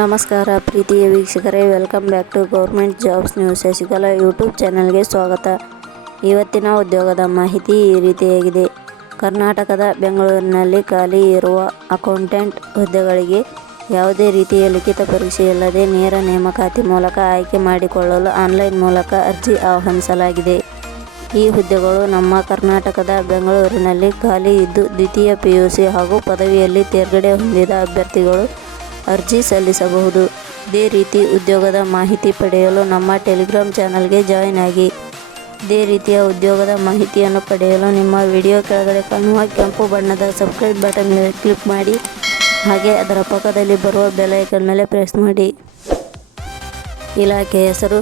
ನಮಸ್ಕಾರ ಪ್ರೀತಿಯ ವೀಕ್ಷಕರೇ welcome back to government jobs news Shashikala YouTube ಚಾನಲ್ಗೆ ಸ್ವಾಗತ. ಇವತ್ತಿನ ಉದ್ಯೋಗದ ಮಾಹಿತಿ ಈ ರೀತಿಯಾಗಿದೆ. ಕರ್ನಾಟಕದ ಬೆಂಗಳೂರಿನಲ್ಲಿ ಖಾಲಿ ಇರುವ ಅಕೌಂಟೆಂಟ್ ಹುದ್ದೆಗಳಿಗೆ ಯಾವುದೇ ರೀತಿಯ ಲಿಖಿತ ಪರೀಕ್ಷೆ ಇಲ್ಲದೆ ನೇರ ನೇಮಕಾತಿ ಮೂಲಕ ಆಯ್ಕೆ ಮಾಡಿಕೊಳ್ಳಲು ಆನ್ಲೈನ್ ಮೂಲಕ ಅರ್ಜಿ ಆಹ್ವಾನಿಸಲಾಗಿದೆ. ಈ ಹುದ್ದೆಗಳು ನಮ್ಮ ಕರ್ನಾಟಕದ ಬೆಂಗಳೂರಿನಲ್ಲಿ ಖಾಲಿ ಇದ್ದು ದ್ವಿತೀಯ ಪಿಯುಸಿ ಹಾಗೂ ಪದವಿಯಲ್ಲಿ ತೇರ್ಗಡೆ ಹೊಂದಿದ ಅಭ್ಯರ್ಥಿಗಳು ಅರ್ಜಿ ಸಲ್ಲಿಸಬಹುದು. ಇದೇ ರೀತಿ ಉದ್ಯೋಗದ ಮಾಹಿತಿ ಪಡೆಯಲು ನಮ್ಮ ಟೆಲಿಗ್ರಾಮ್ ಚಾನಲ್ಗೆ ಜಾಯಿನ್ ಆಗಿ. ಇದೇ ರೀತಿಯ ಉದ್ಯೋಗದ ಮಾಹಿತಿಯನ್ನು ಪಡೆಯಲು ನಿಮ್ಮ ವಿಡಿಯೋ ಕೆಳಗಡೆ ಕಾಣುವ ಕೆಂಪು ಬಣ್ಣದ ಸಬ್ಸ್ಕ್ರೈಬ್ ಬಟನ್ ಮೇಲೆ ಕ್ಲಿಕ್ ಮಾಡಿ. ಹಾಗೆ ಅದರ ಪಕ್ಕದಲ್ಲಿ ಬರುವ ಬೆಲ್ ಐಕನ್ ಮೇಲೆ ಪ್ರೆಸ್ ಮಾಡಿ. ಇಲಾಖೆ ಹೆಸರು,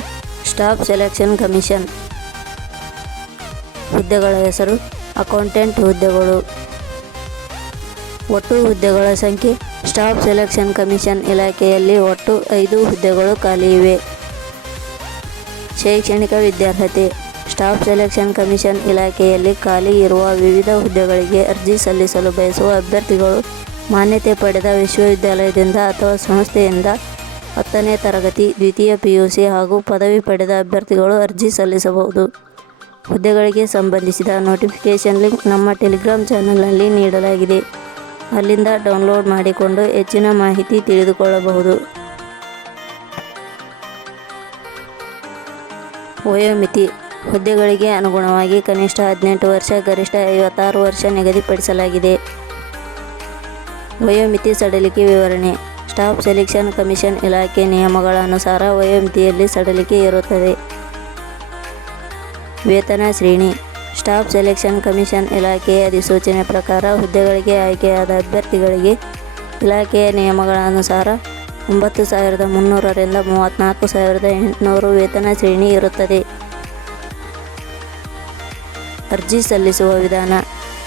ಸ್ಟಾಫ್ ಸೆಲೆಕ್ಷನ್ ಕಮಿಷನ್. ಹುದ್ದೆಗಳ ಹೆಸರು, ಅಕೌಂಟೆಂಟ್ ಹುದ್ದೆಗಳು, ಒಟ್ಟು ಹುದ್ದೆಗಳ ಸಂಖ್ಯೆ, ಸ್ಟಾಫ್ ಸೆಲೆಕ್ಷನ್ ಕಮಿಷನ್ ಇಲಾಖೆಯಲ್ಲಿ ಒಟ್ಟು ಐದು ಹುದ್ದೆಗಳು ಖಾಲಿ ಇವೆ. ಶೈಕ್ಷಣಿಕ ವಿದ್ಯಾರ್ಹತೆ, ಸ್ಟಾಫ್ ಸೆಲೆಕ್ಷನ್ ಕಮಿಷನ್ ಇಲಾಖೆಯಲ್ಲಿ ಖಾಲಿ ಇರುವ ವಿವಿಧ ಹುದ್ದೆಗಳಿಗೆ ಅರ್ಜಿ ಸಲ್ಲಿಸಲು ಬಯಸುವ ಅಭ್ಯರ್ಥಿಗಳು ಮಾನ್ಯತೆ ಪಡೆದ ವಿಶ್ವವಿದ್ಯಾಲಯದಿಂದ ಅಥವಾ ಸಂಸ್ಥೆಯಿಂದ ಹತ್ತನೇ ತರಗತಿ, ದ್ವಿತೀಯ ಪಿಯುಸಿ ಹಾಗೂ ಪದವಿ ಪಡೆದ ಅಭ್ಯರ್ಥಿಗಳು ಅರ್ಜಿ ಸಲ್ಲಿಸಬಹುದು. ಹುದ್ದೆಗಳಿಗೆ ಸಂಬಂಧಿಸಿದ ನೋಟಿಫಿಕೇಷನ್ ಲಿಂಕ್ ನಮ್ಮ ಟೆಲಿಗ್ರಾಮ್ ಚಾನಲ್ನಲ್ಲಿ ನೀಡಲಾಗಿದೆ. ಅಲ್ಲಿಂದ ಡೌನ್ಲೋಡ್ ಮಾಡಿಕೊಂಡು ಹೆಚ್ಚಿನ ಮಾಹಿತಿ ತಿಳಿದುಕೊಳ್ಳಬಹುದು. ವಯೋಮಿತಿ ಹುದ್ದೆಗಳಿಗೆ ಅನುಗುಣವಾಗಿ ಕನಿಷ್ಠ ಹದಿನೆಂಟು ವರ್ಷ, ಗರಿಷ್ಠ ಐವತ್ತಾರು ವರ್ಷ ನಿಗದಿಪಡಿಸಲಾಗಿದೆ. ವಯೋಮಿತಿ ಸಡಿಲಿಕೆ ವಿವರಣೆ. ಸ್ಟಾಫ್ ಸೆಲೆಕ್ಷನ್ ಕಮಿಷನ್ ಇಲಾಖೆ ನಿಯಮಗಳ ಅನುಸಾರ ವಯೋಮಿತಿಯಲ್ಲಿ ಸಡಿಲಿಕೆ ಇರುತ್ತದೆ. ವೇತನ ಶ್ರೇಣಿ, ಸ್ಟಾಫ್ ಸೆಲೆಕ್ಷನ್ ಕಮಿಷನ್ ಇಲಾಖೆಯ ಅಧಿಸೂಚನೆ ಪ್ರಕಾರ ಹುದ್ದೆಗಳಿಗೆ ಆಯ್ಕೆಯಾದ ಅಭ್ಯರ್ಥಿಗಳಿಗೆ ಇಲಾಖೆಯ ನಿಯಮಗಳ ಅನುಸಾರ ಒಂಬತ್ತು ಸಾವಿರದ ಮುನ್ನೂರರಿಂದ ಮೂವತ್ತ್ನಾಲ್ಕು ಸಾವಿರದ ಎಂಟುನೂರು ವೇತನ ಶ್ರೇಣಿ ಇರುತ್ತದೆ. ಅರ್ಜಿ ಸಲ್ಲಿಸುವ ವಿಧಾನ,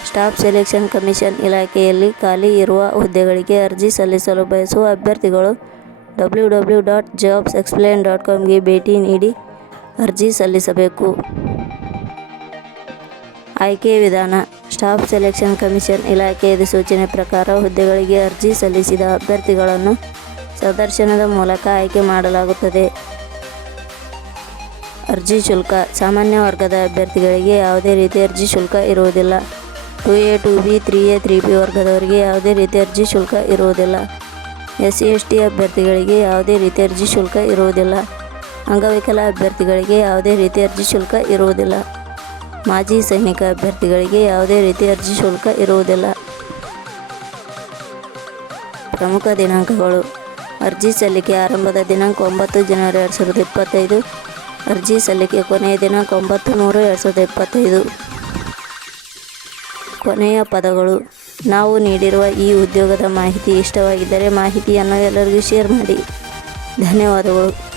ಸ್ಟಾಫ್ ಸೆಲೆಕ್ಷನ್ ಕಮಿಷನ್ ಇಲಾಖೆಯಲ್ಲಿ ಖಾಲಿ ಇರುವ ಹುದ್ದೆಗಳಿಗೆ ಅರ್ಜಿ ಸಲ್ಲಿಸಲು ಬಯಸುವ ಅಭ್ಯರ್ಥಿಗಳು W W dot jobs explain dot ಕಾಮ್ಗೆ ಭೇಟಿ ನೀಡಿ ಅರ್ಜಿ ಸಲ್ಲಿಸಬೇಕು. ಆಯ್ಕೆ ವಿಧಾನ, ಸ್ಟಾಫ್ ಸೆಲೆಕ್ಷನ್ ಕಮಿಷನ್ ಇಲಾಖೆಯ ಅಧಿಸೂಚನೆ ಪ್ರಕಾರ ಹುದ್ದೆಗಳಿಗೆ ಅರ್ಜಿ ಸಲ್ಲಿಸಿದ ಅಭ್ಯರ್ಥಿಗಳನ್ನು ಸದರ್ಶನದ ಮೂಲಕ ಆಯ್ಕೆ ಮಾಡಲಾಗುತ್ತದೆ. ಅರ್ಜಿ ಶುಲ್ಕ, ಸಾಮಾನ್ಯ ವರ್ಗದ ಅಭ್ಯರ್ಥಿಗಳಿಗೆ ಯಾವುದೇ ರೀತಿ ಅರ್ಜಿ ಶುಲ್ಕ ಇರುವುದಿಲ್ಲ. Two A, two B, three A, three B ವರ್ಗದವರಿಗೆ ಯಾವುದೇ ರೀತಿ ಅರ್ಜಿ ಶುಲ್ಕ ಇರುವುದಿಲ್ಲ. ಎಸ್, ಸಿ, ಎಸ್, ಟಿ ಅಭ್ಯರ್ಥಿಗಳಿಗೆ ಯಾವುದೇ ರೀತಿ ಅರ್ಜಿ ಶುಲ್ಕ ಇರುವುದಿಲ್ಲ. ಅಂಗವಿಕಲ ಅಭ್ಯರ್ಥಿಗಳಿಗೆ ಯಾವುದೇ ರೀತಿ ಅರ್ಜಿ ಶುಲ್ಕ ಇರುವುದಿಲ್ಲ. ಮಾಜಿ ಸೈನಿಕ ಅಭ್ಯರ್ಥಿಗಳಿಗೆ ಯಾವುದೇ ರೀತಿ ಅರ್ಜಿ ಶುಲ್ಕ ಇರುವುದಿಲ್ಲ. ಪ್ರಮುಖ ದಿನಾಂಕಗಳು. ಅರ್ಜಿ ಸಲ್ಲಿಕೆ ಆರಂಭದ ದಿನಾಂಕ ಒಂಬತ್ತು ಜನವರಿ ಎರಡು ಸಾವಿರದ ಇಪ್ಪತ್ತೈದು. ಅರ್ಜಿ ಸಲ್ಲಿಕೆ ಕೊನೆಯ ದಿನಾಂಕ ಒಂಬತ್ತು ಮೂರು ಎರಡು ಸಾವಿರದ ಇಪ್ಪತ್ತೈದು. ಕೊನೆಯ ಪದಗಳು. ನಾವು ನೀಡಿರುವ ಈ ಉದ್ಯೋಗದ ಮಾಹಿತಿ ಇಷ್ಟವಾಗಿದ್ದರೆ ಮಾಹಿತಿಯನ್ನು ಎಲ್ಲರಿಗೂ ಶೇರ್ ಮಾಡಿ. ಧನ್ಯವಾದಗಳು.